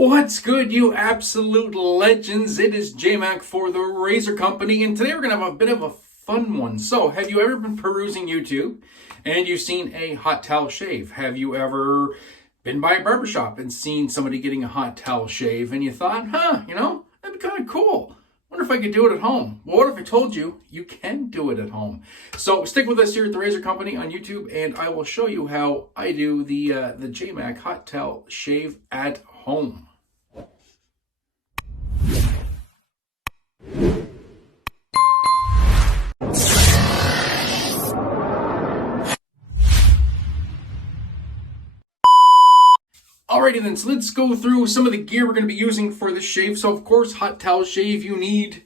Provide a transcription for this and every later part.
What's good, you absolute legends? It is J-Mac for the Razor Company, and today we're going to have a bit of a fun one. So, have you ever been perusing YouTube and you've seen a hot towel shave? Have you ever been by a barbershop and seen somebody getting a hot towel shave and you thought, that'd be kind of cool. Wonder if I could do it at home. Well, what if I told you you can do it at home? So stick with us here at the Razor Company on YouTube, and I will show you how I do the J-Mac hot towel shave at home. Alrighty then, so let's go through some of the gear we're going to be using for this shave. So of course, hot towel shave, you need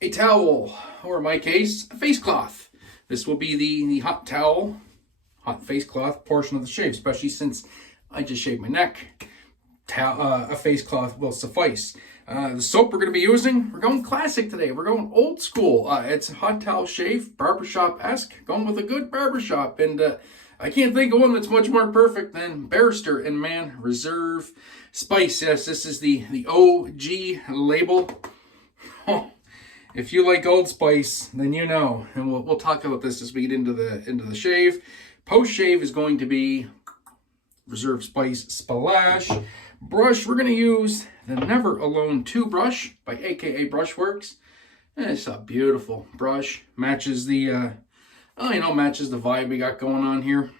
a towel, or in my case, a face cloth. This will be the hot towel, hot face cloth portion of the shave, especially since I just shaved my neck. A face cloth will suffice. The soap we're going to be using, we're going classic today. We're going old school. It's a hot towel shave, barbershop-esque, going with a good barbershop. And I can't think of one that's much more perfect than Barristers and Man Reserve Spice. Yes, this is the OG label. Oh, if you like Old Spice, then you know. And we'll talk about this as we get into the shave. Post shave is going to be Reserve Spice Splash. Brush, we're going to use the Never Alone 2 brush by AKA Brushworks. It's a beautiful brush. Matches the matches the vibe we got going on here,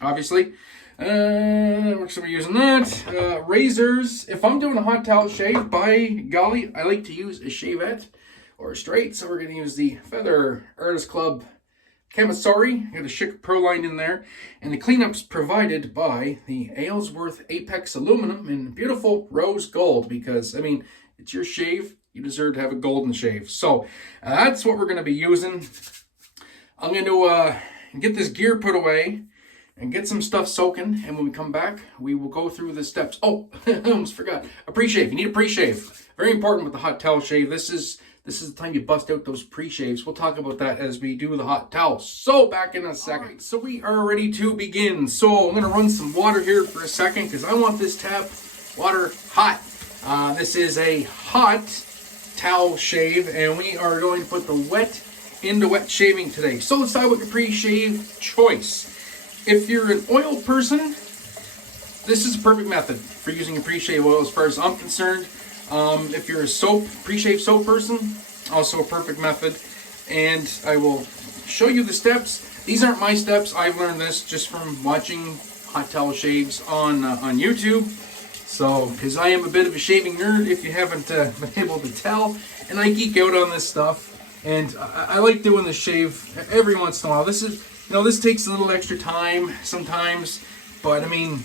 obviously. We're going to be using that. Razors. If I'm doing a hot towel shave, by golly, I like to use a shavette or a straight. So we're going to use the Feather Artist Club Camisari. Got a Schick Proline in there. And the cleanup's provided by the Aylsworth Apex Aluminum in beautiful rose gold. Because, I mean, it's your shave. You deserve to have a golden shave. So that's what we're going to be using. I'm going to get this gear put away and get some stuff soaking. And when we come back, we will go through the steps. Oh, I almost forgot. A pre-shave. You need a pre-shave. Very important with the hot towel shave. This is the time you bust out those pre-shaves. We'll talk about that as we do the hot towel. So back in a second. Right, so we are ready to begin. So I'm going to run some water here for a second because I want this tap water hot. This is a hot towel shave, and we are going to put the wet into wet shaving today. So let's start with your pre-shave choice. If you're an oil person, this is a perfect method for using a pre-shave oil as far as I'm concerned. If you're a pre-shave soap person, also a perfect method. And I will show you the steps. These aren't my steps. I've learned this just from watching hot towel shaves on YouTube. So, because I am a bit of a shaving nerd, if you haven't been able to tell, and I geek out on this stuff. And I like doing the shave every once in a while. This takes a little extra time sometimes, but I mean,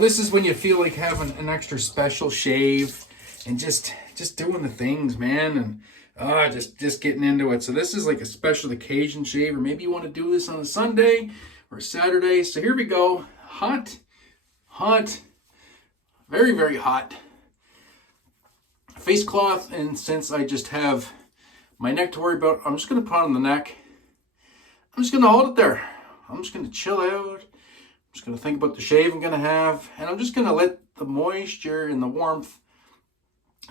this is when you feel like having an extra special shave and just doing the things, man, and just getting into it. So this is like a special occasion shave, or maybe you want to do this on a Sunday or a Saturday. So here we go. Hot, very, very hot face cloth. And since I just have my neck to worry about, I'm just going to put on the neck. I'm just going to hold it there. I'm just going to chill out. I'm just going to think about the shave I'm going to have. And I'm just going to let the moisture and the warmth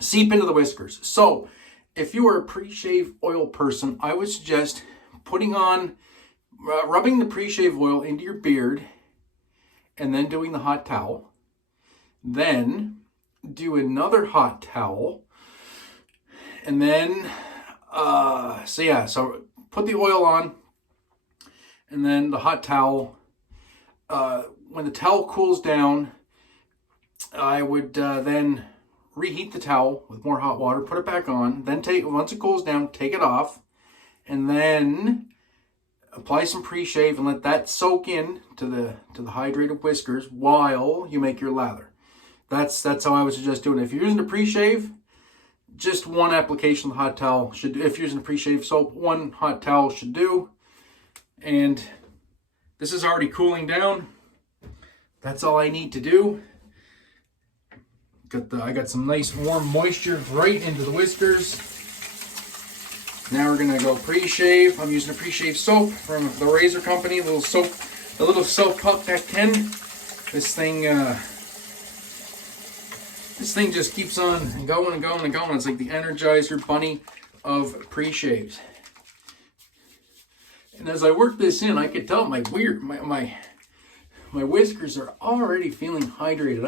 seep into the whiskers. So if you are a pre-shave oil person, I would suggest putting on, rubbing the pre-shave oil into your beard and then doing the hot towel. Then do another hot towel. And then so put the oil on, and then the hot towel. When the towel cools down, I would then reheat the towel with more hot water, put it back on, then once it cools down, take it off, and then apply some pre-shave and let that soak in to the hydrated whiskers while you make your lather. That's how I would suggest doing it. If you're using a pre-shave, just one application of the hot towel should do. If you're using a pre-shave soap, one hot towel should do. And this is already cooling down. That's all I need to do. I got some nice warm moisture right into the whiskers. Now we're gonna go pre-shave. I'm using a pre-shave soap from the Razor Company, the little soap pup that can. This thing This thing just keeps on going and going and going. It's like the Energizer Bunny of pre-shaves. And as I work this in, I could tell my whiskers are already feeling hydrated.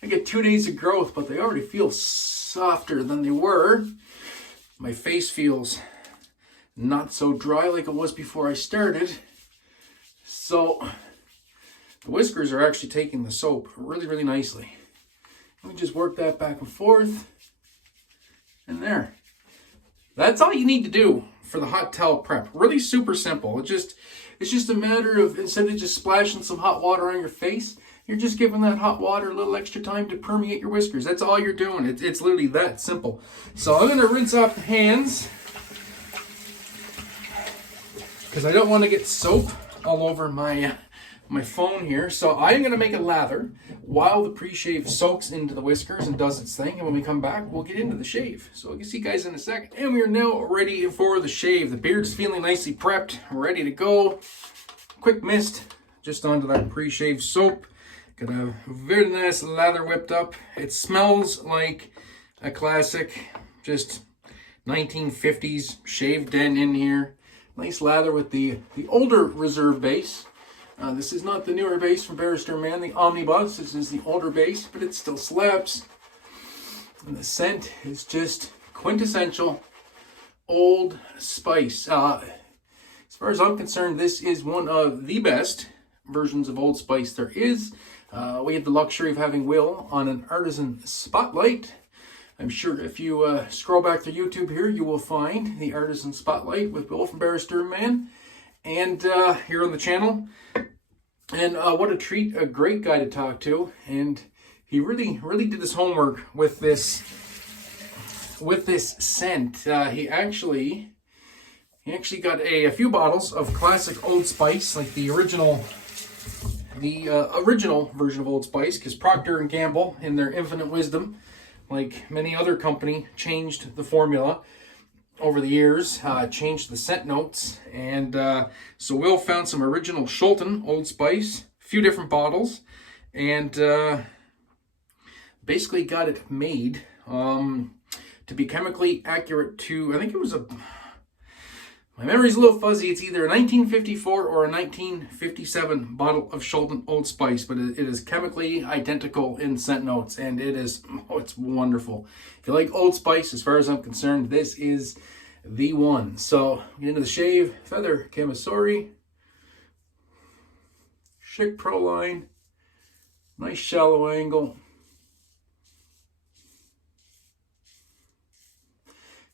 I got 2 days of growth, but they already feel softer than they were. My face feels not so dry like it was before I started. So the whiskers are actually taking the soap really, really nicely. Let me just work that back and forth. And there. That's all you need to do for the hot towel prep. Really super simple. It's just a matter of, instead of just splashing some hot water on your face, you're just giving that hot water a little extra time to permeate your whiskers. That's all you're doing. It's literally that simple. So I'm going to rinse off the hands because I don't want to get soap all over my phone here. So I'm going to make a lather while the pre-shave soaks into the whiskers and does its thing. And when we come back, we'll get into the shave. So I'll see you guys in a second. And we are now ready for the shave. The beard's feeling nicely prepped, ready to go. Quick mist just onto that pre-shave soap. Got a very nice lather whipped up. It smells like a classic, just 1950s shave den in here. Nice lather with the older reserve base. This is not the newer base from Barrister Man, the Omnibus. This is the older base, but it still slaps. And the scent is just quintessential Old Spice. As far as I'm concerned, this is one of the best versions of Old Spice there is. We had the luxury of having Will on an artisan spotlight. I'm sure if you scroll back to YouTube here, you will find the artisan spotlight with Will from Barrister Man, and here on the channel. And what a treat, a great guy to talk to. And he really did his homework with this scent. He actually got a few bottles of classic Old Spice, like the original version of Old Spice, because Procter & Gamble, in their infinite wisdom, like many other company, changed the formula over the years, changed the scent notes, and so Will found some original Shulton Old Spice, a few different bottles, and basically got it made to be chemically accurate to, I think it was my memory's a little fuzzy. It's either a 1954 or a 1957 bottle of Shulton Old Spice, but it is chemically identical in scent notes, and it's wonderful. If you like Old Spice, as far as I'm concerned, this is the one. So, get into the shave. Feather Camisori, Schick Proline, nice shallow angle.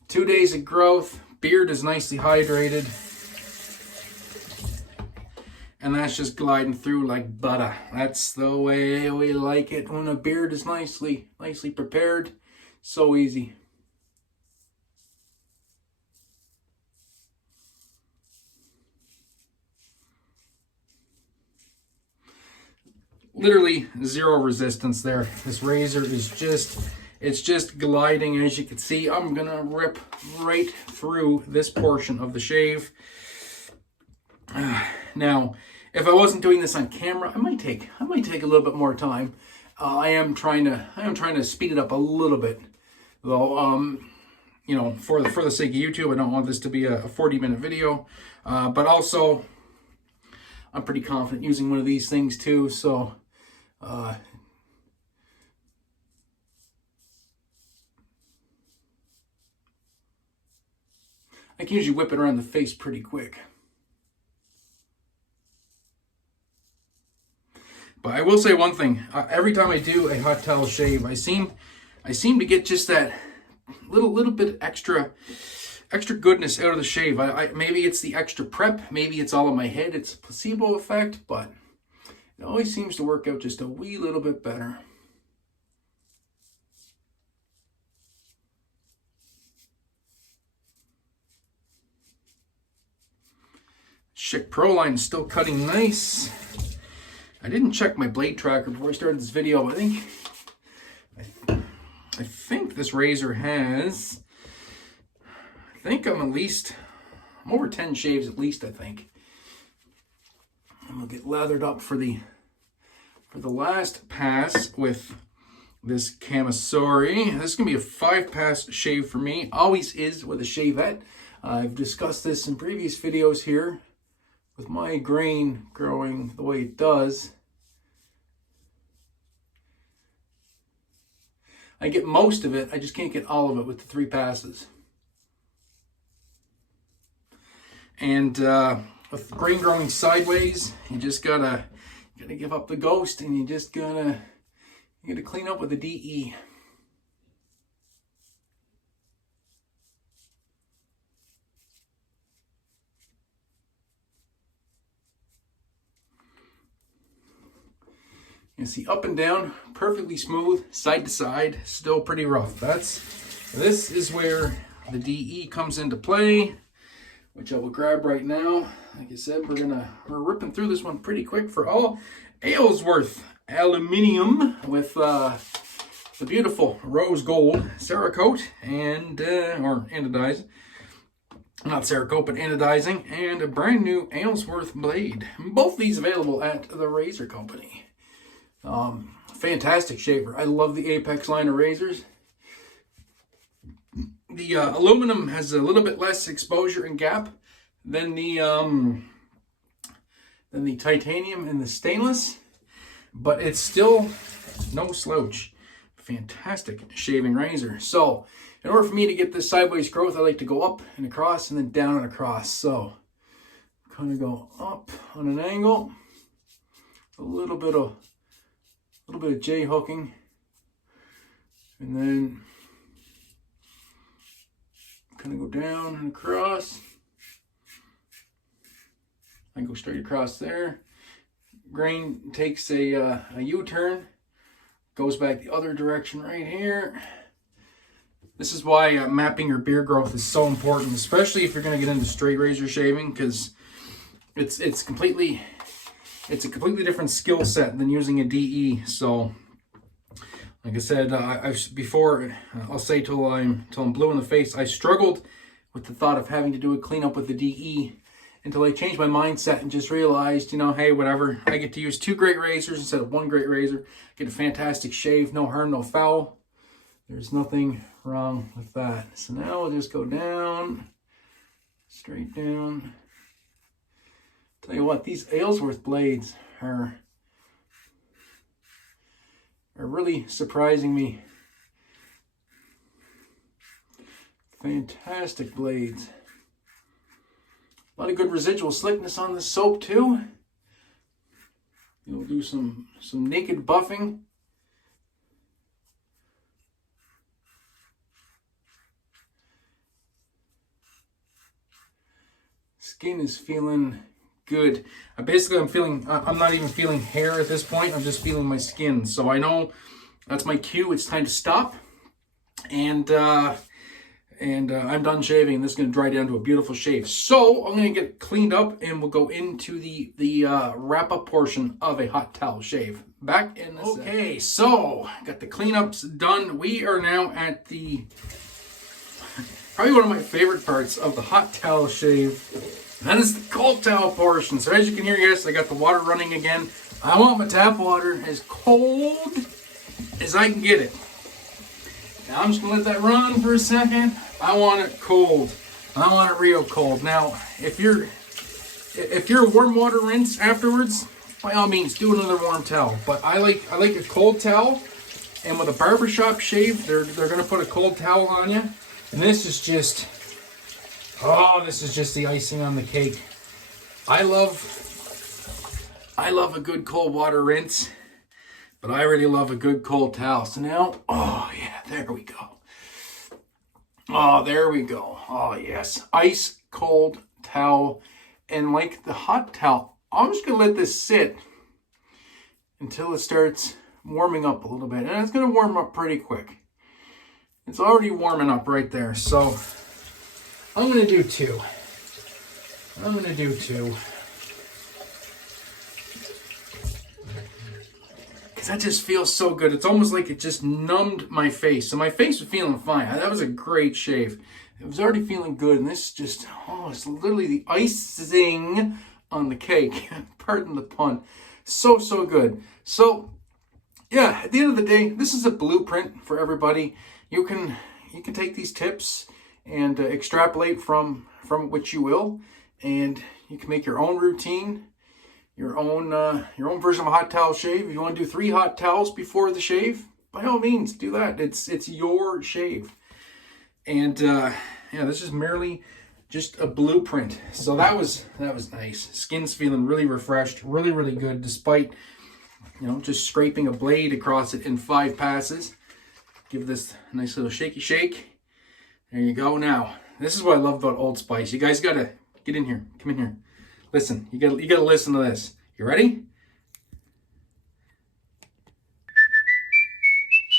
2 days of growth. Beard is nicely hydrated, and that's just gliding through like butter. That's the way we like it when a beard is nicely prepared. So easy. Literally zero resistance there. This razor is just gliding, as you can see. I'm gonna rip right through this portion of the shave. Now, if I wasn't doing this on camera, I might take a little bit more time. I am trying to speed it up a little bit, though. You know, for the sake of YouTube, I don't want this to be a 40-minute video. But also, I'm pretty confident using one of these things too. So. I can usually whip it around the face pretty quick. But I will say one thing. Every time I do a hot towel shave, I seem to get just that little bit extra goodness out of the shave. Maybe it's the extra prep. Maybe it's all in my head. It's a placebo effect. But it always seems to work out just a wee little bit better. Schick Proline is still cutting nice. I didn't check my blade tracker before I started this video, but I think this razor has, I'm over 10 shaves at least, I think. And we'll get lathered up for the last pass with this camisori. This is going to be a 5-pass shave for me. Always is with a shavette. I've discussed this in previous videos here. With my grain growing the way it does, I get most of it. I just can't get all of it with the 3 passes. And with grain growing sideways, you just gotta give up the ghost, and you gotta clean up with the DE. You see up and down, perfectly smooth, side to side, still pretty rough. This is where the DE comes into play, which I will grab right now. Like I said, we're ripping through this one pretty quick for all Aylsworth aluminium with the beautiful rose gold Cerakote and or anodized. Not Cerakote, but anodizing, and a brand new Aylsworth blade. Both these available at the Razor Company. Fantastic shaver. I love the Apex line of razors. The aluminum has a little bit less exposure and gap than the titanium and the stainless, but it's still no slouch. Fantastic shaving razor. So in order for me to get this sideways growth, I like to go up and across and then down and across. So kind of go up on an angle, a little bit of J hooking, and then kind of go down and across. I go straight across there. Grain takes a U-turn, goes back the other direction right here. This is why mapping your beard growth is so important, especially if you're going to get into straight razor shaving, because it's a completely different skill set than using a DE. So, like I said, I'll say till I'm blue in the face. I struggled with the thought of having to do a cleanup with the DE until I changed my mindset and just realized, hey, whatever. I get to use 2 great razors instead of 1 great razor. Get a fantastic shave, no harm, no foul. There's nothing wrong with that. So now we'll just go down, straight down. Tell you what, these Aylsworth blades are really surprising me. Fantastic blades. A lot of good residual slickness on the soap too. You'll do some naked buffing. Skin is feeling good. I'm not even feeling hair at this point. I'm just feeling my skin. So I know that's my cue. It's time to stop. And I'm done shaving. This is going to dry down to a beautiful shave. So I'm going to get cleaned up, and we'll go into the wrap-up portion of a hot towel shave. Back in a second. Okay, so got the cleanups done. We are now at probably one of my favorite parts of the hot towel shave. That is the cold towel portion. So as you can hear, yes, I got the water running again. I want my tap water as cold as I can get it. Now I'm just gonna let that run for a second. I want it cold. I want it real cold. Now, if you're a warm water rinse afterwards, by all means, do another warm towel. But I like a cold towel. And with a barbershop shave, they're gonna put a cold towel on you. And this is just the icing on the cake. I love a good cold water rinse, but I really love a good cold towel. So now, oh yeah, there we go. Oh, there we go. Oh yes, ice cold towel. And like the hot towel, I'm just gonna let this sit until it starts warming up a little bit. And it's gonna warm up pretty quick. It's already warming up right there. So I'm gonna do 2. Because that just feels so good. It's almost like it just numbed my face. So my face was feeling fine. That was a great shave. It was already feeling good. And this just, it's literally the icing on the cake. Pardon the pun. So good. So yeah, at the end of the day, this is a blueprint for everybody. You can take these tips and extrapolate from which you will, and you can make your own routine, your own version of a hot towel shave. If you want to do 3 hot towels before the shave, by all means, do that. It's your shave. And yeah, this is merely just a blueprint. So that was nice. Skin's feeling really refreshed, really good, despite just scraping a blade across it in 5 passes. Give this a nice little shaky shake. There you go. Now, this is what I love about Old Spice. You guys gotta get in here. Come in here. Listen. You gotta listen to this. You ready?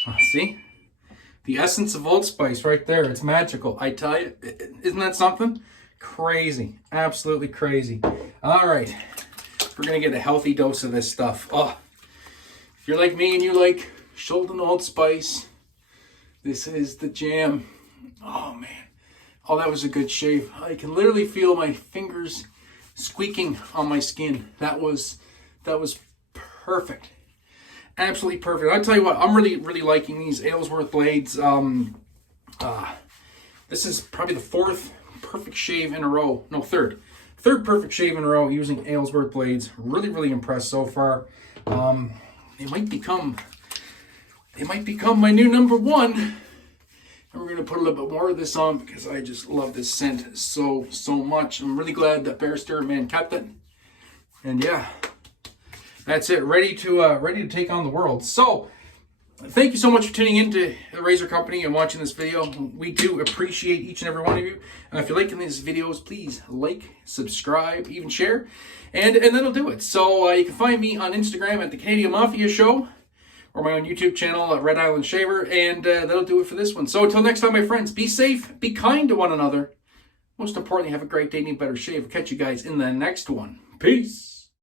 Oh, see? The essence of Old Spice right there. It's magical. I tell you, isn't that something? Crazy. Absolutely crazy. All right. We're gonna get a healthy dose of this stuff. Oh, if you're like me and you like Sheldon Old Spice, this is the jam. Oh man. Oh, that was a good shave. I can literally feel my fingers squeaking on my skin. That was perfect. Absolutely perfect. I'll tell you what, I'm really liking these Aylsworth blades. This is probably the 4th perfect shave in a row. No, third perfect shave in a row using Aylsworth blades. Really impressed so far. They might become my new number 1. And we're going to put a little bit more of this on because I just love this scent so much. I'm really glad that Barrister man kept it. And yeah, that's it. Ready to take on the world. So, thank you so much for tuning into the Razor Company and watching this video. We do appreciate each and every one of you. If you're liking these videos, please like, subscribe, even share. And that'll do it. So, you can find me on Instagram at the Canadian Mafia Show, or my own YouTube channel at Red Island Shaver, and that'll do it for this one. So until next time, my friends, be safe, be kind to one another. Most importantly, have a great day and a better shave. I'll catch you guys in the next one. Peace.